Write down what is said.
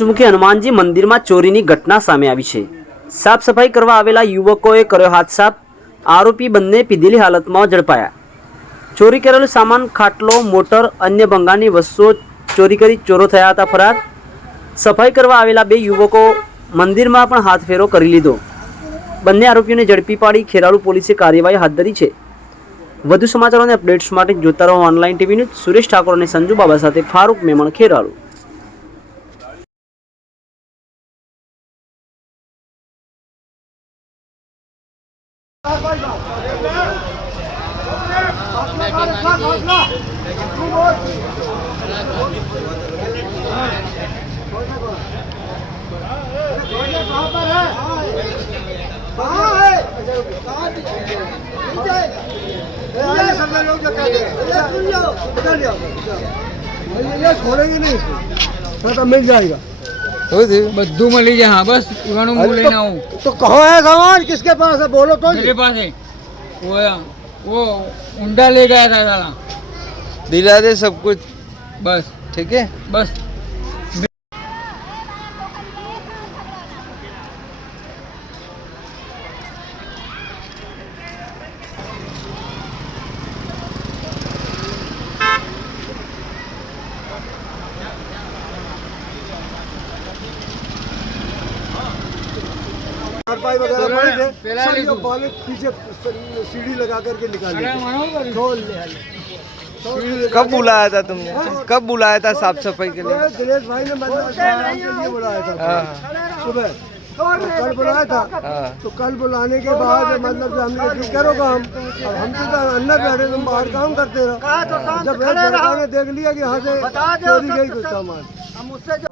પંચમુખી હનુમાનજી મંદિરમાં ચોરીની ઘટના સામે આવી છે સાફ સફાઈ કરવા આવેલા યુવકોએ કર્યો હાથ હાથસાફ આરોપી બંને પીધેલી હાલતમાં ઝડપાયા ચોરી કરેલો સામાન ખાટલો મોટર અન્ય ભંગારની વસ્તુઓ ચોરી કરી ચોરો થયા હતા ફરાર સફાઈ કરવા આવેલા બે યુવકો મંદિરમાં પણ હાથ ફેરો કરી લીધો બંને આરોપીઓને ઝડપી પાડી ખેરાળુ પોલીસે કાર્યવાહી હાથ ધરી છે વધુ સમાચારો અને અપડેટ્સ માટે જોતા રહો online TV news Suresh Thakor અને સંજુ બાબા સાથે ફારૂક મેમણ ખેરાળુ छोड़ेंगे नहीं मिल जाएगा બધું મળી જાય હા બસ ઘણું હું લઈને આવું તો કહો હે ભગવાન કિસકે પાસે બોલો તો मेरे પાસે है वो ઉંડા ઊંડા લઈ ગયા હતા સાલા दिला દે सब कुछ बस ठीक है बस चारपाई वगैरह तो पड़े थे सर ये पीछे सीढ़ी लगा करके निकाली तो कब बुलाया था तुमने हाँ। कब बुलाया था साफ सफाई के लिए दिनेश भाई ने बुलाया था हाँ। सुबह तो कल बुलाया था हाँ। तो कल बुलाने के बाद मतलब हमने करोगा हम अब हम तो अंदर बैठे तुम बाहर काम करते रहो तो जब देख लिया कि यहाँ से चोरी गई कुछ सामान